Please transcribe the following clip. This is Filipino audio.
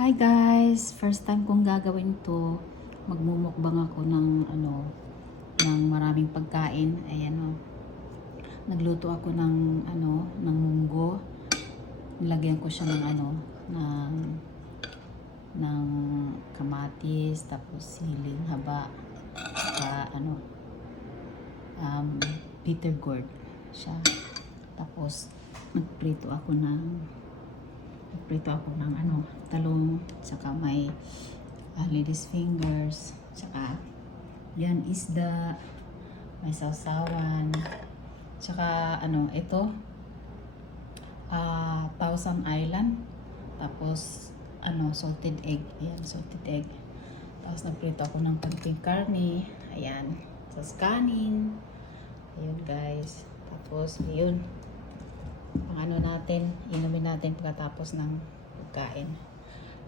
Hi guys! First time kong gagawin to. Magmumukbang ako ng ng maraming pagkain. Ayan o. Nagluto ako ng munggo. Nilagyan ko siya ng kamatis, tapos siling haba, saka bitter gourd siya. Tapos nagprito ako ng talong, saka may lady's fingers, saka yan isda, may sausawan, saka ito Thousand Island, tapos salted egg. Ayan, salted egg. Tapos nagprito ako ng konting karne. Ayan, sa kanin. Ayun guys. Tapos yun, ang natin, inumin natin pagkatapos ng pagkain.